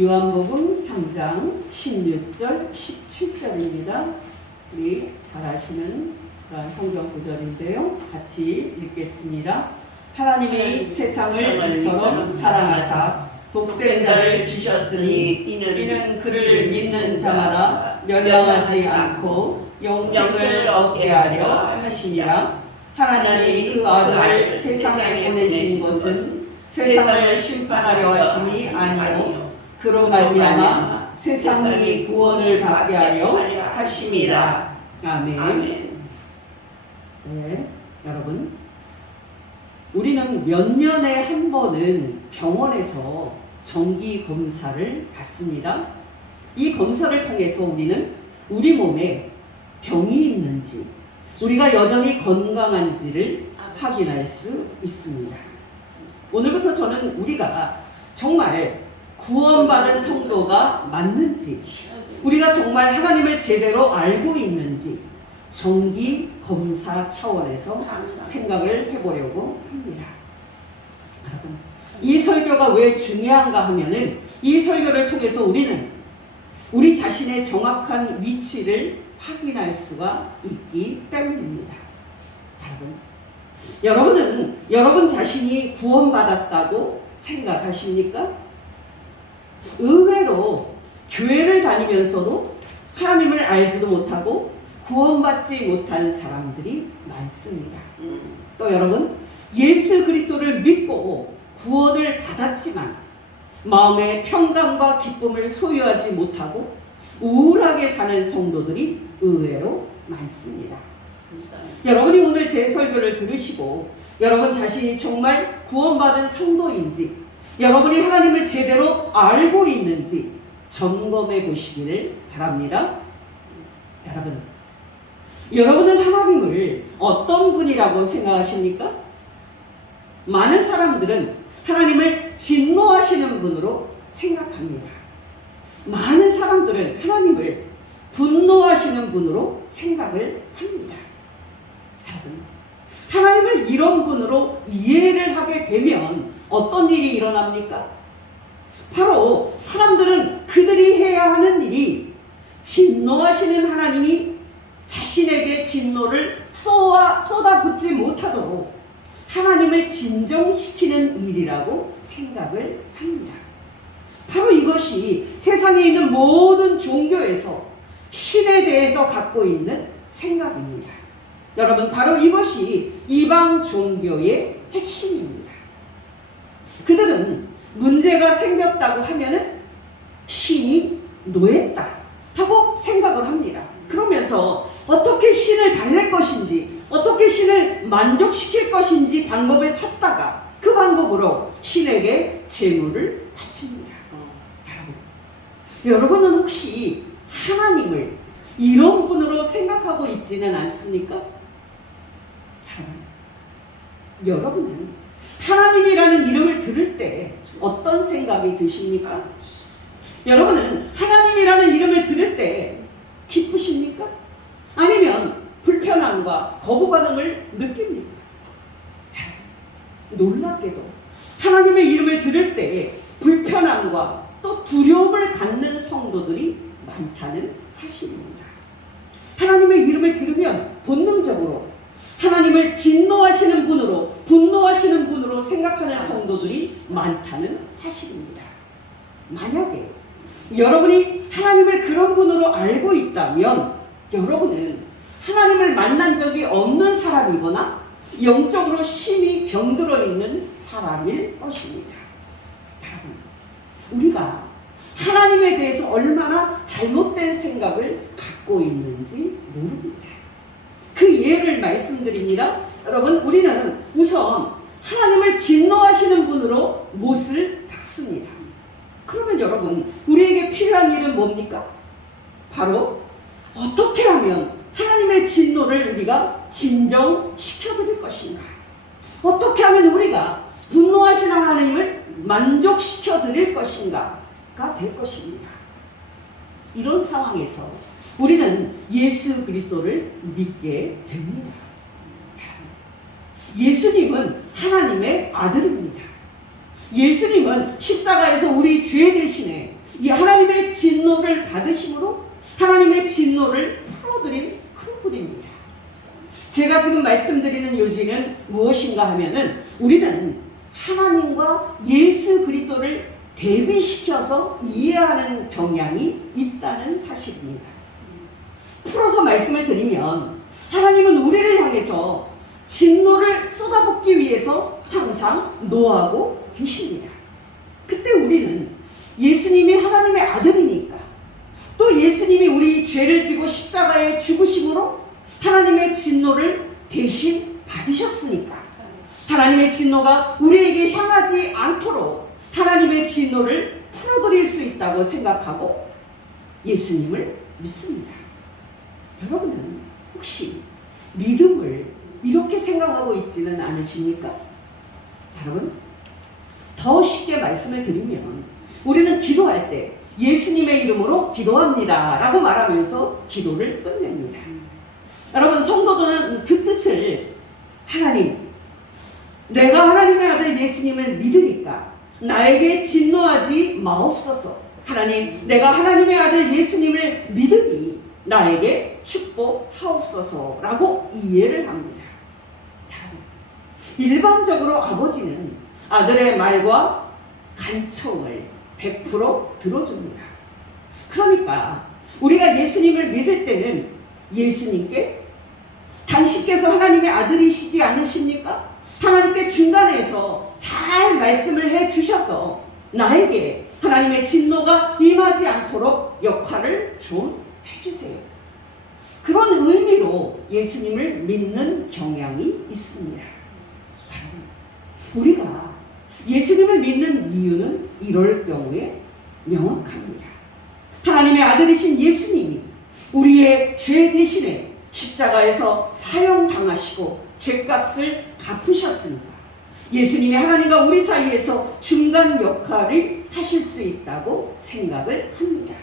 요한복음 3장 16절 17절입니다. 우리 잘 아시는 그런 성경 구절인데요. 같이 읽겠습니다. 하나님이 세상을 이처럼 사랑하사 독생자를 주셨으니 이는 그를 믿는 자마다 멸망하지 않고 영생을 얻게 하려 하시니라. 하나님이 그 아들을 세상에 보내신 것은 세상을 심판하려 하심이 아니요 그로 말미암아 세상이 구원을 받게 하려 하심이라. 아멘. 네, 여러분, 우리는 몇 년에 한 번은 병원에서 정기 검사를 받습니다. 이 검사를 통해서 우리는 우리 몸에 병이 있는지, 우리가 여전히 건강한지를 확인할 수 있습니다. 오늘부터 저는 우리가 정말 구원받은 성도가 맞는지, 우리가 정말 하나님을 제대로 알고 있는지 정기 검사 차원에서 생각을 해보려고 합니다. 여러분, 이 설교가 왜 중요한가 하면은 이 설교를 통해서 우리는 우리 자신의 정확한 위치를 확인할 수가 있기 때문입니다. 여러분은 여러분 자신이 구원받았다고 생각하십니까? 의외로 교회를 다니면서도 하나님을 알지도 못하고 구원받지 못한 사람들이 많습니다. 또 여러분, 예수 그리스도를 믿고 구원을 받았지만 마음의 평강과 기쁨을 소유하지 못하고 우울하게 사는 성도들이 의외로 많습니다. 여러분이 오늘 제 설교를 들으시고 여러분 자신이 정말 구원받은 성도인지, 여러분이 하나님을 제대로 알고 있는지 점검해 보시기를 바랍니다. 여러분은 하나님을 어떤 분이라고 생각하십니까? 많은 사람들은 하나님을 진노하시는 분으로 생각합니다. 많은 사람들은 하나님을 분노하시는 분으로 생각을 합니다. 하나님을 이런 분으로 이해를 하게 되면 어떤 일이 일어납니까? 바로 사람들은 그들이 해야 하는 일이 진노하시는 하나님이 자신에게 진노를 쏟아붓지 못하도록 하나님을 진정시키는 일이라고 생각을 합니다. 바로 이것이 세상에 있는 모든 종교에서 신에 대해서 갖고 있는 생각입니다. 여러분, 바로 이것이 이방 종교의 핵심입니다. 그들은 문제가 생겼다고 하면은 신이 노했다 하고 생각을 합니다. 그러면서 어떻게 신을 달랠 것인지, 어떻게 신을 만족시킬 것인지 방법을 찾다가 그 방법으로 신에게 제물을 바칩니다. 여러분은 혹시 하나님을 이런 분으로 생각하고 있지는 않습니까? 여러분은 하나님이라는 이름을 들을 때 어떤 생각이 드십니까? 여러분은 하나님이라는 이름을 들을 때 기쁘십니까? 아니면 불편함과 거부 반응을 느낍니까? 놀랍게도 하나님의 이름을 들을 때 불편함과 또 두려움을 갖는 성도들이 많다는 사실입니다. 하나님의 이름을 들으면 본능적으로 하나님을 진노하시는 분으로, 분노하시는 분으로 생각하는 성도들이 많다는 사실입니다. 만약에 여러분이 하나님을 그런 분으로 알고 있다면 여러분은 하나님을 만난 적이 없는 사람이거나 영적으로 심히 병들어 있는 사람일 것입니다. 여러분, 우리가 하나님에 대해서 얼마나 잘못된 생각을 갖고 있는지 모릅니다. 그 예를 말씀드립니다. 여러분, 우리는 우선 하나님을 진노하시는 분으로 못을 박습니다. 그러면 여러분, 우리에게 필요한 일은 뭡니까? 바로 어떻게 하면 하나님의 진노를 우리가 진정시켜드릴 것인가? 어떻게 하면 우리가 분노하신 하나님을 만족시켜드릴 것인가가 될 것입니다. 이런 상황에서 우리는 예수 그리스도를 믿게 됩니다. 예수님은 하나님의 아들입니다. 예수님은 십자가에서 우리 죄 대신에 진노를 받으심으로 하나님의 진노를 풀어드린 큰 분입니다. 제가 지금 말씀드리는 요지는 무엇인가 하면은 우리는 하나님과 예수 그리스도를 대비시켜서 이해하는 경향이 있다는 사실입니다. 풀어서 말씀을 드리면 하나님은 우리를 향해서 진노를 쏟아붓기 위해서 항상 노하고 계십니다. 그때 우리는 예수님이 하나님의 아들이니까, 또 예수님이 우리 죄를 지고 십자가에 죽으심으로 하나님의 진노를 대신 받으셨으니까 하나님의 진노가 우리에게 향하지 않도록 하나님의 진노를 풀어드릴 수 있다고 생각하고 예수님을 믿습니다. 여러분은 혹시 믿음을 이렇게 생각하고 있지는 않으십니까? 자, 여러분, 더 쉽게 말씀을 드리면 우리는 기도할 때 예수님의 이름으로 기도합니다 라고 말하면서 기도를 끝냅니다. 여러분, 성도들은 그 뜻을 하나님, 내가 하나님의 아들 예수님을 믿으니까 나에게 진노하지 마옵소서. 하나님, 내가 하나님의 아들 예수님을 믿으니 나에게 축복하옵소서 라고 이해를 합니다. 일반적으로 아버지는 아들의 말과 간청을 100% 들어줍니다. 그러니까 우리가 예수님을 믿을 때는 예수님께 당신께서 하나님의 아들이시지 않으십니까? 하나님께 중간에서 잘 말씀을 해주셔서 나에게 하나님의 진노가 임하지 않도록 역할을 좀 해주세요. 그런 의미로 예수님을 믿는 경향이 있습니다. 우리가 예수님을 믿는 이유는 이럴 경우에 명확합니다. 하나님의 아들이신 예수님이 우리의 죄 대신에 십자가에서 사형당하시고 죄값을 갚으셨으니까 예수님이 하나님과 우리 사이에서 중간 역할을 하실 수 있다고 생각을 합니다.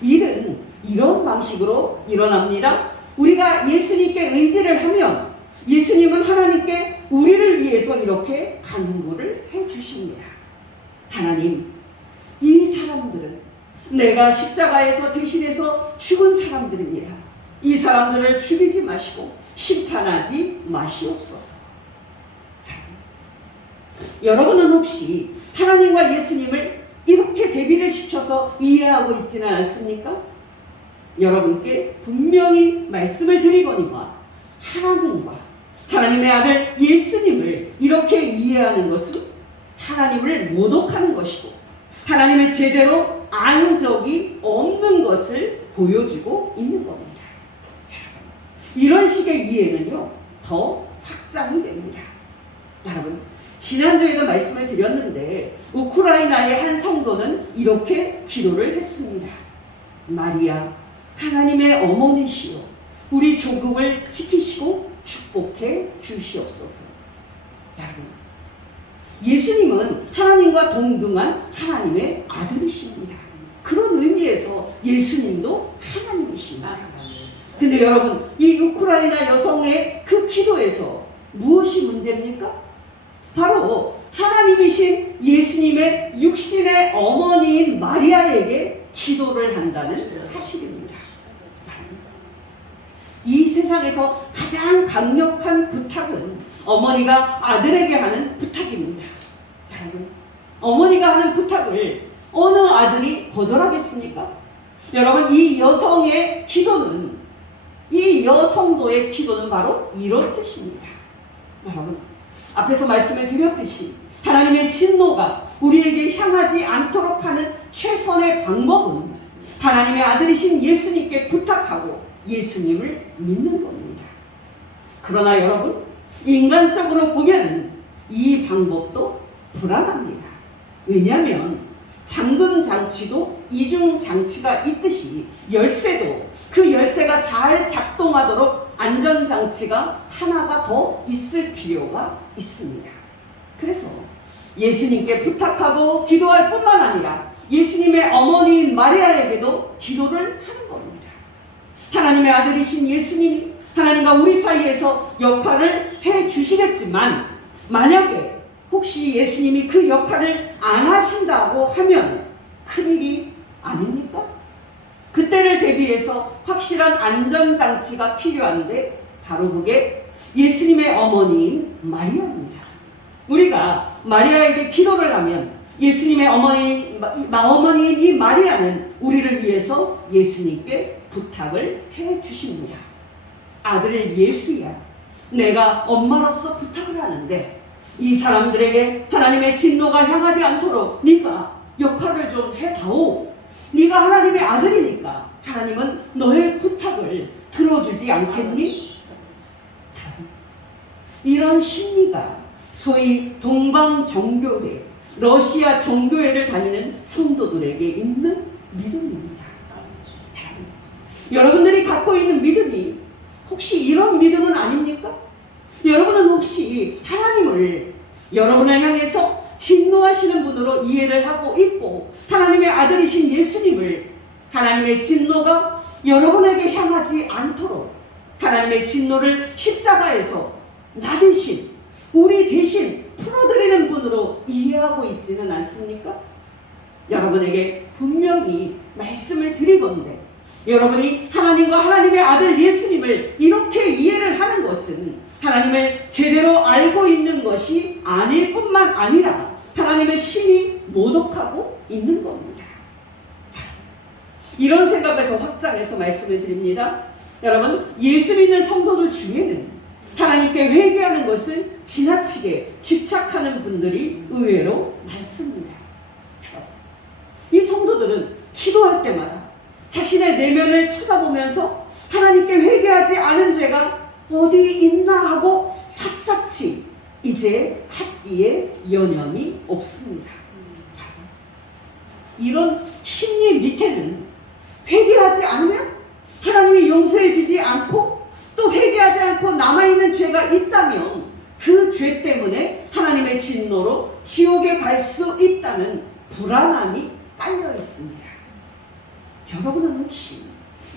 일은 이런 방식으로 일어납니다. 우리가 예수님께 의지를 하면 예수님은 하나님께 우리를 위해서 이렇게 간구를 해주십니다. 하나님, 이 사람들은 내가 십자가에서 대신해서 죽은 사람들입니다. 이 사람들을 죽이지 마시고 심판하지 마시옵소서. 여러분은 혹시 하나님과 예수님을 이렇게 대비를 시켜서 이해하고 있지는 않습니까? 여러분께 분명히 말씀을 드리거니와 하나님과 하나님의 아들 예수님을 이렇게 이해하는 것은 하나님을 모독하는 것이고 하나님을 제대로 안 적이 없는 것을 보여주고 있는 겁니다. 이런 식의 이해는요, 더 확장이 됩니다. 여러분, 지난주에도 말씀을 드렸는데 우크라이나의 한 성도는 이렇게 기도를 했습니다. 마리아, 하나님의 어머니시여, 우리 조국을 지키시고 축복해 주시옵소서. 여러분, 예수님은 하나님과 동등한 하나님의 아들이십니다. 그런 의미에서 예수님도 하나님이십니다. 근데 여러분, 이 우크라이나 여성의 그 기도에서 무엇이 문제입니까? 바로 하나님이신 예수님의 육신의 어머니인 마리아에게 기도를 한다는 사실입니다. 이 세상에서 가장 강력한 부탁은 어머니가 아들에게 하는 부탁입니다. 여러분, 어머니가 하는 부탁을 어느 아들이 거절하겠습니까? 여러분, 이 여성의 기도는, 이 여성도의 기도는 바로 이런 뜻입니다. 여러분, 앞에서 말씀을 드렸듯이 하나님의 진노가 우리에게 향하지 않도록 하는 최선의 방법은 하나님의 아들이신 예수님께 부탁하고 예수님을 믿는 겁니다. 그러나 여러분, 인간적으로 보면 이 방법도 불안합니다. 왜냐하면 잠금 장치도 이중 장치가 있듯이 열쇠도 그 열쇠가 잘 작동하도록 안전 장치가 하나가 더 있을 필요가 있습니다. 그래서 예수님께 부탁하고 기도할 뿐만 아니라 예수님의 어머니인 마리아에게도 기도를 하는 겁니다. 하나님의 아들이신 예수님이 하나님과 우리 사이에서 역할을 해 주시겠지만 만약에 혹시 예수님이 그 역할을 안 하신다고 하면 큰일이 아닙니까? 그때를 대비해서 확실한 안전장치가 필요한데 바로 그게 예수님의 어머니인 마리아입니다. 우리가 마리아에게 기도를 하면 예수님의 어머니인 이 마리아는 우리를 위해서 예수님께 부탁을 해 주십니다. 아들 예수야, 내가 엄마로서 부탁을 하는데 이 사람들에게 하나님의 진노가 향하지 않도록 네가 역할을 좀 해다오. 네가 하나님의 아들이니까 하나님은 너의 부탁을 들어주지 않겠니? 이런 심리가 소위 동방정교회, 러시아 정교회를 다니는 성도들에게 있는 믿음입니다. 여러분들이 갖고 있는 믿음이 혹시 이런 믿음은 아닙니까? 여러분은 혹시 하나님을 여러분을 향해서 진노하시는 분으로 이해를 하고 있고 하나님의 아들이신 예수님을 하나님의 진노가 여러분에게 향하지 않도록 하나님의 진노를 십자가에서 나 대신, 우리 대신 풀어드리는 분으로 이해하고 있지는 않습니까? 여러분에게 분명히 말씀을 드리건대 여러분이 하나님과 하나님의 아들 예수님을 이렇게 이해를 하는 것은 하나님을 제대로 알고 있는 것이 아닐 뿐만 아니라 하나님의 심히 모독하고 있는 겁니다. 이런 생각을 더 확장해서 말씀을 드립니다. 여러분, 예수 믿는 성도들 중에는 하나님께 회개하는 것을 지나치게 집착하는 분들이 의외로 많습니다. 이 성도들은 기도할 때마다 자신의 내면을 쳐다보면서 하나님께 회개하지 않은 죄가 어디 있나 하고 샅샅이 이제 찾기에 여념이 없습니다. 이런 심리 밑에는 회개하지 않으면 하나님이 용서해 주지 않고 또 회개하지 않고 남아있는 죄가 있다면 그 죄 때문에 하나님의 진노로 지옥에 갈 수 있다는 불안함이 깔려 있습니다. 여러분은 혹시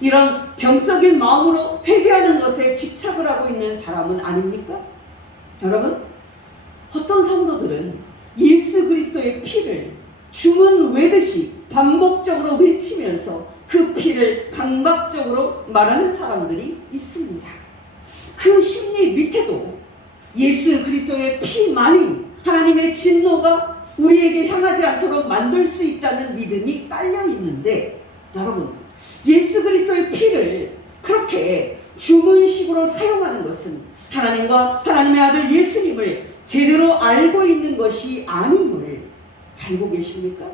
이런 병적인 마음으로 회개하는 것에 집착을 하고 있는 사람은 아닙니까? 여러분, 어떤 성도들은 예수 그리스도의 피를 주문 외듯이 반복적으로 외치면서 그 피를 강박적으로 말하는 사람들이 있습니다. 그 심리 밑에도 예수 그리스도의 피만이 하나님의 진노가 우리에게 향하지 않도록 만들 수 있다는 믿음이 깔려 있는데, 여러분, 예수 그리스도의 피를 그렇게 주문식으로 사용하는 것은 하나님과 하나님의 아들 예수님을 제대로 알고 있는 것이 아님을 알고 계십니까?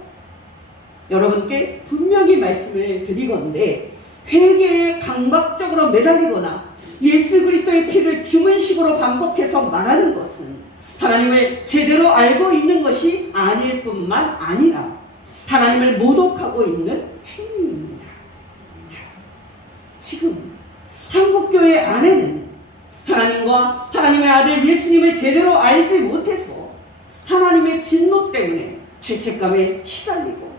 여러분께 분명히 말씀을 드리건대 회개에 강박적으로 매달리거나 예수 그리스도의 피를 주문식으로 반복해서 말하는 것은 하나님을 제대로 알고 있는 것이 아닐 뿐만 아니라 하나님을 모독하고 있는 행위입니다. 지금 한국교회 안에는 하나님과 하나님의 아들 예수님을 제대로 알지 못해서 하나님의 진노 때문에 죄책감에 시달리고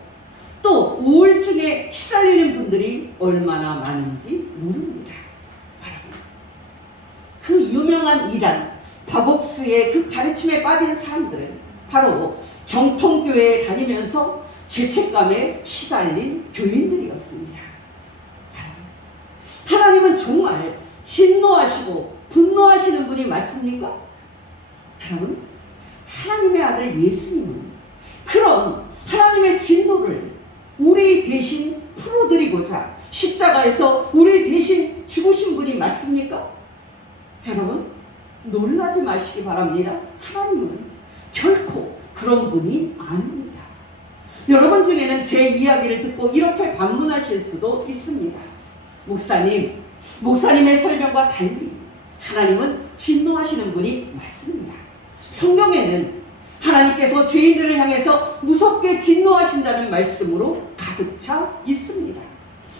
또 우울증에 시달리는 분들이 얼마나 많은지 모릅니다. 그 유명한 이단 박옥수의 그 가르침에 빠진 사람들은 바로 정통교회에 다니면서 죄책감에 시달린 교인들이었습니다. 하나님은 정말 진노하시고 분노하시는 분이 맞습니까? 여러분, 하나님의 아들 예수님은 그런 하나님의 진노를 우리 대신 풀어드리고자 십자가에서 우리 대신 죽으신 분이 맞습니까? 여러분, 놀라지 마시기 바랍니다. 하나님은 결코 그런 분이 아닙니다. 여러분 중에는 제 이야기를 듣고 이렇게 반문하실 수도 있습니다. 목사님의 설명과 달리 하나님은 진노하시는 분이 맞습니다. 성경에는 하나님께서 죄인들을 향해서 무섭게 진노하신다는 말씀으로 가득 차 있습니다.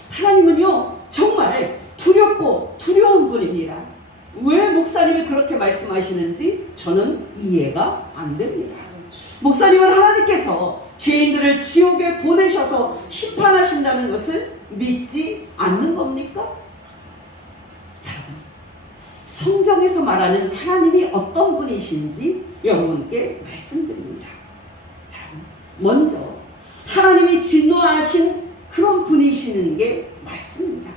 하나님은요, 정말 두렵고 두려운 분입니다. 왜 목사님이 그렇게 말씀하시는지 저는 이해가 안 됩니다. 목사님은 하나님께서 죄인들을 지옥에 보내셔서 심판하신다는 것을 믿지 않는 겁니까? 성경에서 말하는 하나님이 어떤 분이신지 여러분께 말씀드립니다. 먼저 하나님이 진노하신 그런 분이시는 게 맞습니다.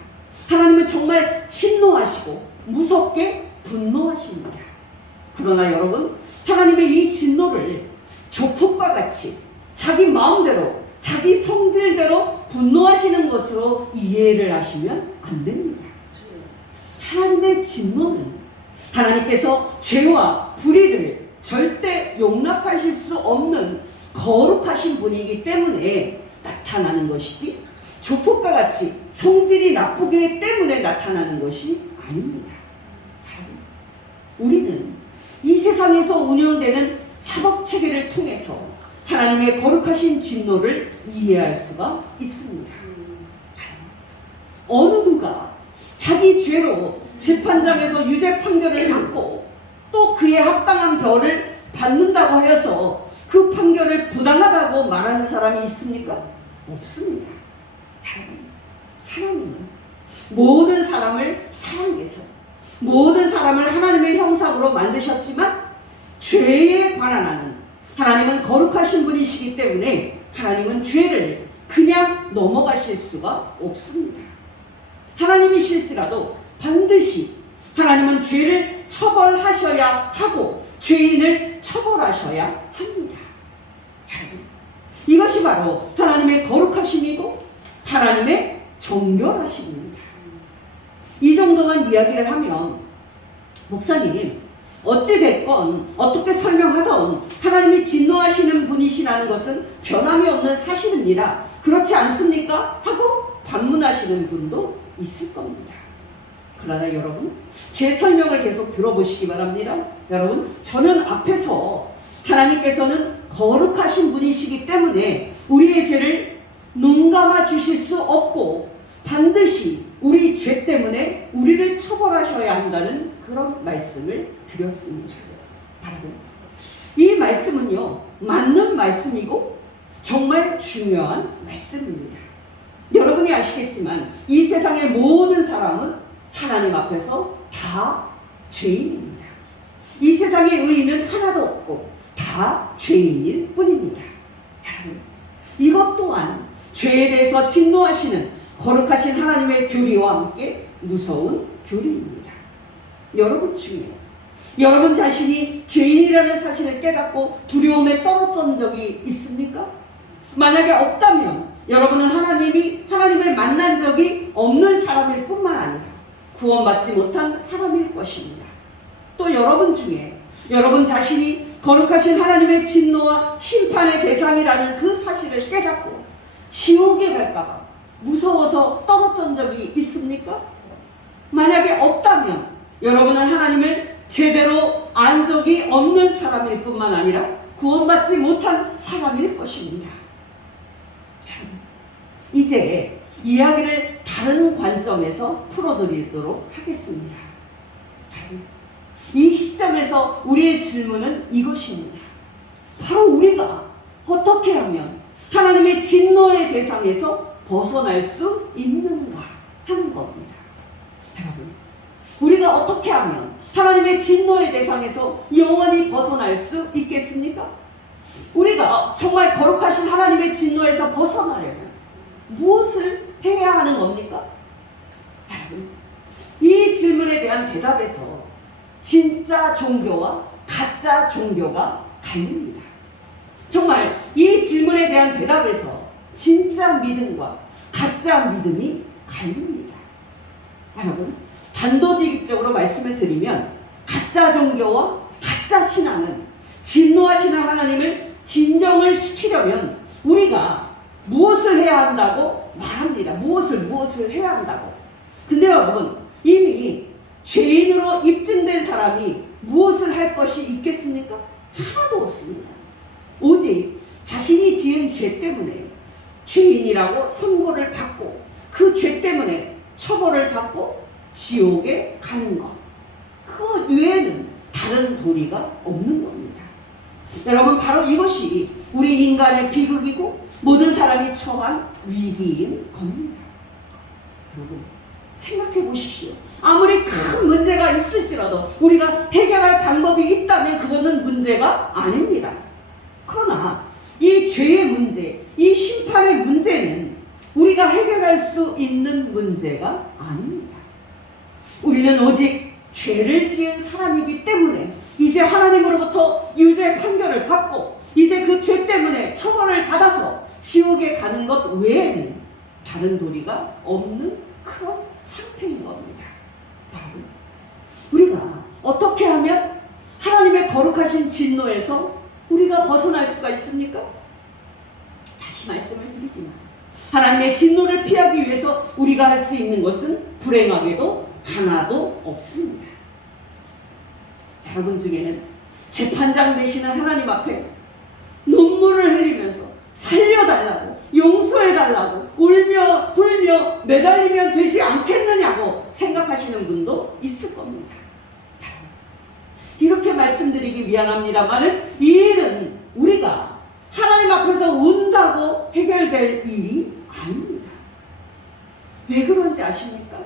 하나님은 정말 진노하시고 무섭게 분노하십니다. 그러나 여러분, 하나님의 이 진노를 조폭과 같이 자기 마음대로 자기 성질대로 분노하시는 것으로 이해를 하시면 안 됩니다. 하나님의 진노는 하나님께서 죄와 불의를 절대 용납하실 수 없는 거룩하신 분이기 때문에 나타나는 것이지, 조폭과 같이 성질이 나쁘기 때문에 나타나는 것이 아닙니다. 우리는 이 세상에서 운영되는 사법체계를 통해서 하나님의 거룩하신 진노를 이해할 수가 있습니다. 어느 누가 자기 죄로 재판장에서 유죄 판결을 받고 또 그에 합당한 벌을 받는다고 하여서 그 판결을 부당하다고 말하는 사람이 있습니까? 없습니다. 하나님은 모든 사람을 사랑해서 모든 사람을 하나님의 형상으로 만드셨지만 죄에 관한 하는 하나님은 거룩하신 분이시기 때문에 하나님은 죄를 그냥 넘어가실 수가 없습니다. 하나님이실지라도 반드시 하나님은 죄를 처벌하셔야 하고 죄인을 처벌하셔야 합니다. 이것이 바로 하나님의 거룩하심이고 하나님의 정결하심입니다. 이 정도만 이야기를 하면 목사님, 어찌됐건 어떻게 설명하던 하나님이 진노하시는 분이시라는 것은 변함이 없는 사실입니다. 그렇지 않습니까? 하고 반문하시는 분도 있을 겁니다. 그러나 여러분, 제 설명을 계속 들어보시기 바랍니다. 여러분, 저는 앞에서 하나님께서는 거룩하신 분이시기 때문에 우리의 죄를 눈감아 주실 수 없고 반드시 우리 죄 때문에 우리를 처벌하셔야 한다는 그런 말씀을 드렸습니다. 이 말씀은요, 맞는 말씀이고 정말 중요한 말씀입니다. 여러분이 아시겠지만 이 세상의 모든 사람은 하나님 앞에서 다 죄인입니다. 이 세상의 의인은 하나도 없고 다 죄인일 뿐입니다. 이것 또한 죄에 대해서 진노하시는 거룩하신 하나님의 교리와 함께 무서운 교리입니다. 여러분 중에 여러분 자신이 죄인이라는 사실을 깨닫고 두려움에 떨어진 적이 있습니까? 만약에 없다면 여러분은 하나님을 만난 적이 없는 사람일 뿐만 아니라 구원받지 못한 사람일 것입니다. 또 여러분 중에 여러분 자신이 거룩하신 하나님의 진노와 심판의 대상이라는 그 사실을 깨닫고 지옥에 갈까봐 무서워서 떨어진 적이 있습니까? 만약에 없다면 여러분은 하나님을 제대로 안 적이 없는 사람일 뿐만 아니라 구원받지 못한 사람일 것입니다. 이제 이야기를 다른 관점에서 풀어드리도록 하겠습니다. 이 시점에서 우리의 질문은 이것입니다. 바로 우리가 어떻게 하면 하나님의 진노의 대상에서 벗어날 수 있는가 하는 겁니다. 여러분, 우리가 어떻게 하면 하나님의 진노의 대상에서 영원히 벗어날 수 있겠습니까? 우리가 정말 거룩하신 하나님의 진노에서 벗어나려면 무엇을 해야 하는 겁니까? 여러분, 이 질문에 대한 대답에서 진짜 종교와 가짜 종교가 갈립니다. 정말 이 질문에 대한 대답에서 진짜 믿음과 가짜 믿음이 갈립니다. 여러분, 단도직입적으로 말씀을 드리면 가짜 종교와 가짜 신앙은 진노하시는 하나님을 진정을 시키려면 우리가 무엇을 해야 한다고 말합니다. 무엇을 해야 한다고. 근데 여러분, 이미 죄인으로 입증된 사람이 무엇을 할 것이 있겠습니까? 하나도 없습니다. 오직 자신이 지은 죄 때문에 죄인이라고 선고를 받고 그 죄 때문에 처벌을 받고 지옥에 가는 것. 그 외에는 다른 도리가 없는 겁니다. 여러분, 바로 이것이 우리 인간의 비극이고 모든 사람이 처한 위기인 겁니다. 여러분, 생각해 보십시오. 아무리 큰 문제가 있을지라도 우리가 해결할 방법이 있다면 그거는 문제가 아닙니다. 그러나 이 죄의 문제, 이 심판의 문제는 우리가 해결할 수 있는 문제가 아닙니다. 우리는 오직 죄를 지은 사람이기 때문에 이제 하나님으로부터 유죄 판결을 받고 이제 그 죄 때문에 처벌을 받아서 지옥에 가는 것 외에는 다른 도리가 없는 그런 상태인 겁니다. 여러분, 우리가 어떻게 하면 하나님의 거룩하신 진노에서 우리가 벗어날 수가 있습니까? 다시 말씀을 드리지만 하나님의 진노를 피하기 위해서 우리가 할 수 있는 것은 불행하게도 하나도 없습니다. 여러분 중에는 재판장 되시는 하나님 앞에 눈물을 흘리면서 살려달라고, 용서해달라고, 울며 불며 매달리면 되지 않겠느냐고 생각하시는 분도 있을 겁니다. 이렇게 말씀드리기 미안합니다만은 이 일은 우리가 하나님 앞에서 운다고 해결될 일이 아닙니다. 왜 그런지 아십니까?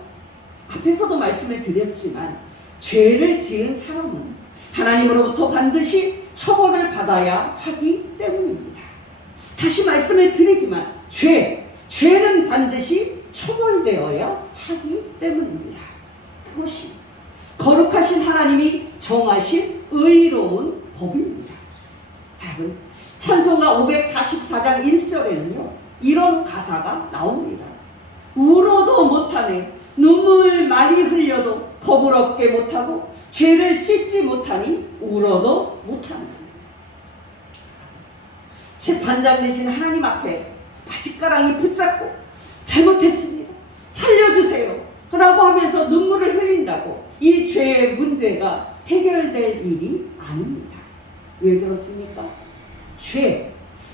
앞에서도 말씀을 드렸지만 죄를 지은 사람은 하나님으로부터 반드시 처벌을 받아야 하기 때문입니다. 다시 말씀을 드리지만 죄는 반드시 처벌되어야 하기 때문입니다. 그것이 거룩하신 하나님이 정하신 의로운 법입니다. 여러분, 찬송가 544장 1절에는요 이런 가사가 나옵니다. 울어도 못하네, 눈물 많이 흘려도 겁을 얻게 못하고 죄를 씻지 못하니 울어도 못하네. 재판장 되신 하나님 앞에 바짓가랑이 붙잡고 잘못했습니다, 살려주세요 라고 하면서 눈물을 흘린다고 이 죄의 문제가 해결될 일이 아닙니다. 왜 그렇습니까?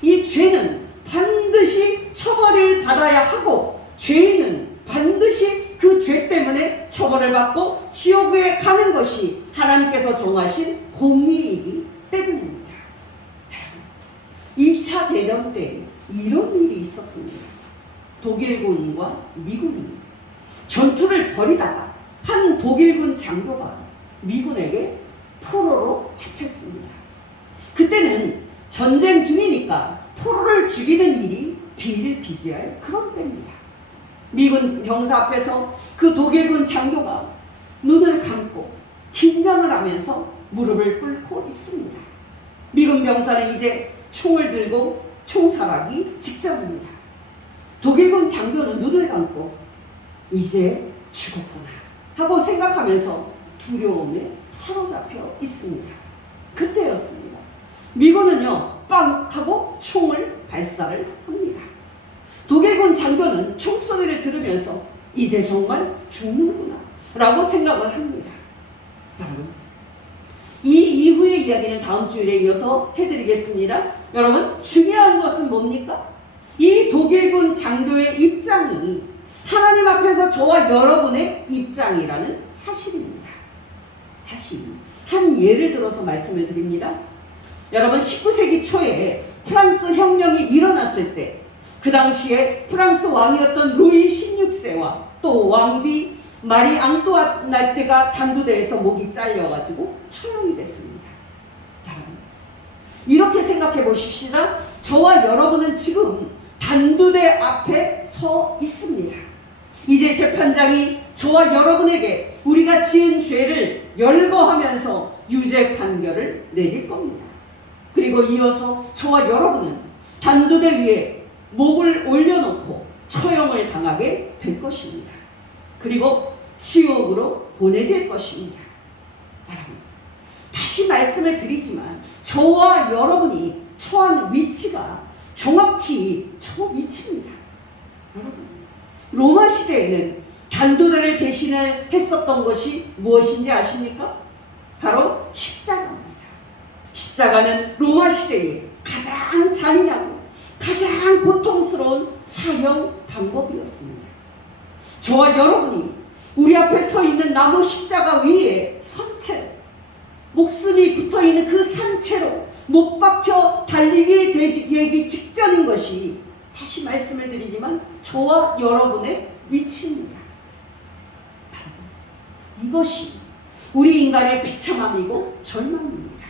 이 죄는 반드시 처벌을 받아야 하고 죄인은 반드시 그 죄 때문에 처벌을 받고 지옥에 가는 것이 하나님께서 정하신 공의이기 때문입니다. 2차 대전 때 이런 일이 있었습니다. 독일군과 미군이 전투를 벌이다가 한 독일군 장교가 미군에게 포로로 잡혔습니다. 그때는 전쟁 중이니까 포로를 죽이는 일이 비일비재할 그런 때입니다. 미군 병사 앞에서 그 독일군 장교가 눈을 감고 긴장을 하면서 무릎을 꿇고 있습니다. 미군 병사는 이제 총을 들고 총살하기 직전입니다. 독일군 장교는 눈을 감고 이제 죽었구나 하고 생각하면서 두려움에 사로잡혀 있습니다. 그때였습니다. 미군은요 빵 하고 총을 발사를 합니다. 독일군 장교는 총소리를 들으면서 이제 정말 죽는구나 라고 생각을 합니다. 여러분, 이 이후의 이야기는 다음 주일에 이어서 해드리겠습니다. 여러분, 중요한 것은 뭡니까? 이 독일군 장교의 입장이 하나님 앞에서 저와 여러분의 입장이라는 사실입니다. 다시 한 예를 들어서 말씀을 드립니다. 여러분, 19세기 초에 프랑스 혁명이 일어났을 때 그 당시에 프랑스 왕이었던 루이 16세와 또 왕비 마리 앙뚜아네트가 단두대에서 목이 잘려가지고 처형이 됐습니다. 여러분, 이렇게 생각해 보십시다. 저와 여러분은 지금 단두대 앞에 서 있습니다. 이제 재판장이 저와 여러분에게 우리가 지은 죄를 열거하면서 유죄 판결을 내릴 겁니다. 그리고 이어서 저와 여러분은 단두대 위에 목을 올려놓고 처형을 당하게 될 것입니다. 그리고 지옥으로 보내질 것입니다. 여러분, 다시 말씀을 드리지만 저와 여러분이 처한 위치가 정확히 저 위치입니다. 여러분, 로마 시대에는 단두대를 대신을 했었던 것이 무엇인지 아십니까? 바로 십자가입니다. 십자가는 로마 시대에 가장 잔인하고 가장 고통스러운 사형 방법이었습니다. 저와 여러분이 우리 앞에 서 있는 나무 십자가 위에 선채로 목숨이 붙어있는 그 산채로 못 박혀 달리게 되기 직전인 것이 다시 말씀을 드리지만 저와 여러분의 위치입니다. 이것이 우리 인간의 비참함이고 절망입니다.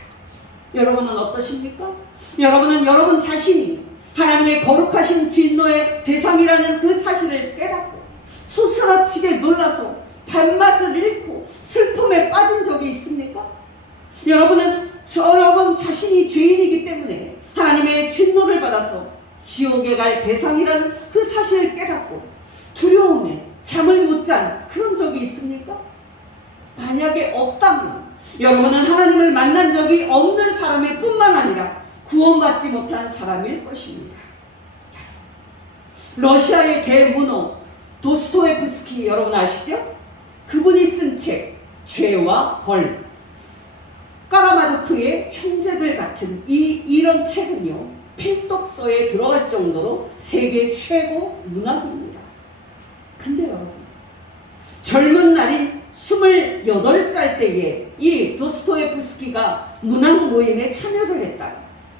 여러분은 어떠십니까? 여러분은 여러분 자신이 하나님의 거룩하신 진노의 대상이라는 그 사실을 깨닫고 소스라치게 놀라서 단맛을 잃고 슬픔에 빠진 적이 있습니까? 여러분 자신이 죄인이기 때문에 하나님의 진노를 받아서 지옥에 갈 대상이라는 그 사실을 깨닫고 두려움에 잠을 못 잔 그런 적이 있습니까? 만약에 없다면 여러분은 하나님을 만난 적이 없는 사람일 뿐만 아니라 구원받지 못한 사람일 것입니다. 러시아의 대문호 도스토옙스키 여러분 아시죠? 그분이 쓴 책 죄와 벌, 까라마조프의 형제들 같은 이런 책은요 필독서에 들어갈 정도로 세계 최고 문학입니다. 근데 여러분 젊은 날인 28살 때에 이 도스토옙스키가 문학 모임에 참여를 했다.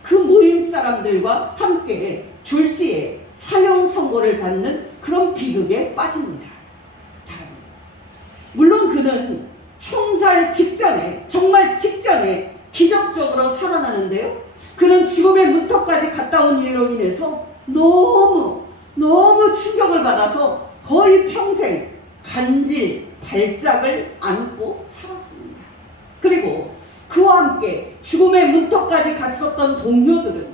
그 모임 사람들과 함께 졸지에 사형 선고를 받는 그런 비극에 빠집니다. 물론 그는 총살 직전에 정말 직전에 기적적으로 살아나는데요. 그는 죽음의 문턱까지 갔다 온 일로 인해서 너무 충격을 받아서 거의 평생 간질 발작을 안고 살았습니다. 그리고 그와 함께 죽음의 문턱까지 갔었던 동료들은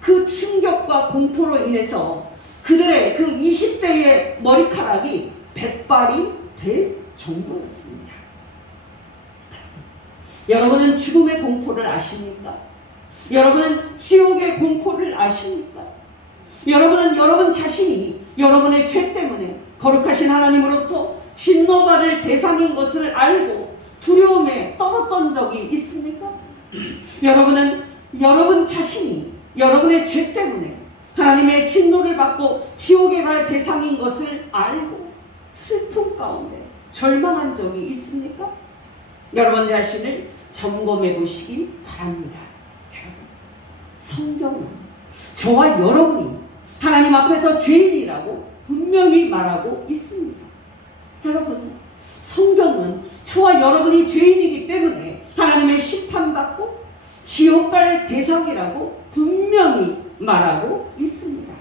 그 충격과 공포로 인해서 그들의 그 20대의 머리카락이 백발이 될 정도였습니다. 여러분은 죽음의 공포를 아십니까? 여러분은 지옥의 공포를 아십니까? 여러분은 여러분 자신이 여러분의 죄 때문에 거룩하신 하나님으로부터 진노받을 대상인 것을 알고 두려움에 떨었던 적이 있습니까? 여러분은 여러분 자신이 여러분의 죄 때문에 하나님의 진노를 받고 지옥에 갈 대상인 것을 알고 슬픔 가운데 절망한 적이 있습니까? 여러분 자신을 점검해 보시기 바랍니다. 여러분, 성경은 저와 여러분이 하나님 앞에서 죄인이라고 분명히 말하고 있습니다. 여러분, 성경은 저와 여러분이 죄인이기 때문에 하나님의 심판받고 지옥 갈 대상이라고 분명히 말하고 있습니다.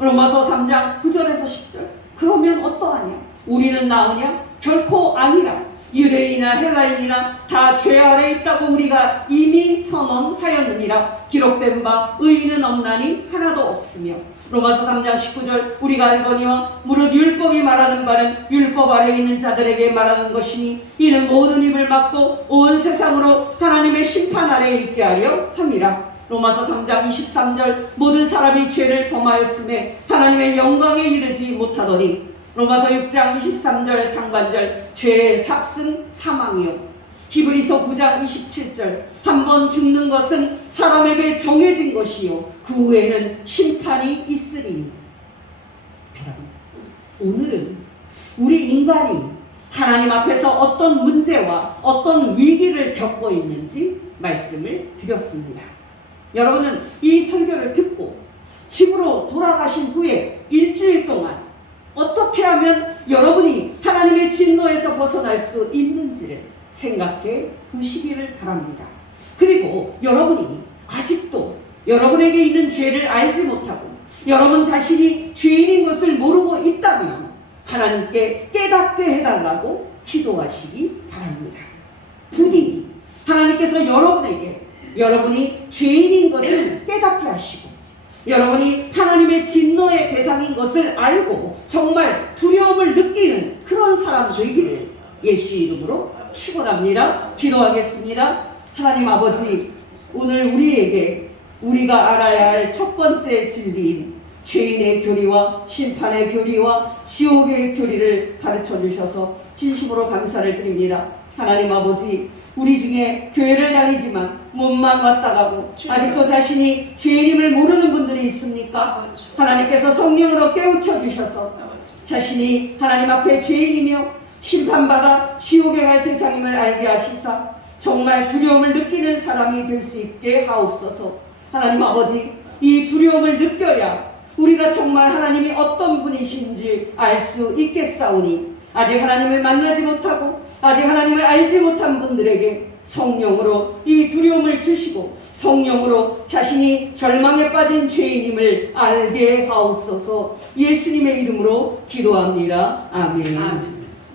로마서 3장 9절에서 10절. 그러면 어떠하냐? 우리는 나으냐? 결코 아니라. 유대인이나 헬라인이나 다 죄 아래 있다고 우리가 이미 선언하였느니라. 기록된 바 의인은 없나니 하나도 없으며. 로마서 3장 19절. 우리가 알거니와 무릇 율법이 말하는 바는 율법 아래 있는 자들에게 말하는 것이니 이는 모든 입을 막고 온 세상으로 하나님의 심판 아래에 있게 하려 함이라. 로마서 3장 23절. 모든 사람이 죄를 범하였음에 하나님의 영광에 이르지 못하더니. 로마서 6장 23절 상반절. 죄의 삭은 사망이요. 히브리서 9장 27절. 한 번 죽는 것은 사람에게 정해진 것이요 그 후에는 심판이 있으리니. 여러분, 오늘은 우리 인간이 하나님 앞에서 어떤 문제와 어떤 위기를 겪고 있는지 말씀을 드렸습니다. 여러분은 이 설교를 듣고 집으로 돌아가신 후에 일주일 동안 어떻게 하면 여러분이 하나님의 진노에서 벗어날 수 있는지를 생각해 보시기를 바랍니다. 그리고 여러분이 아직도 여러분에게 있는 죄를 알지 못하고 여러분 자신이 죄인인 것을 모르고 있다면 하나님께 깨닫게 해달라고 기도하시기 바랍니다. 부디 하나님께서 여러분에게 여러분이 죄인인 것을 깨닫게 하시고 여러분이 하나님의 진노의 대상인 것을 알고 정말 두려움을 느끼는 그런 사람 되기를 예수 이름으로 축원합니다. 기도하겠습니다. 하나님 아버지, 오늘 우리에게 우리가 알아야 할 첫 번째 진리인 죄인의 교리와 심판의 교리와 지옥의 교리를 가르쳐 주셔서 진심으로 감사를 드립니다. 하나님 아버지, 우리 중에 교회를 다니지만 몸만 왔다 가고 아직도 자신이 죄인임을 모르는 분들이 있습니까? 하나님께서 성령으로 깨우쳐 주셔서 자신이 하나님 앞에 죄인이며 심판받아 지옥에 갈 대상임을 알게 하시사 정말 두려움을 느끼는 사람이 될 수 있게 하옵소서. 하나님 아버지, 이 두려움을 느껴야 우리가 정말 하나님이 어떤 분이신지 알 수 있겠사오니 아직 하나님을 만나지 못하고 아직 하나님을 알지 못한 분들에게 성령으로 이 두려움을 주시고 성령으로 자신이 절망에 빠진 죄인임을 알게 하옵소서. 예수님의 이름으로 기도합니다. 아멘. 아멘.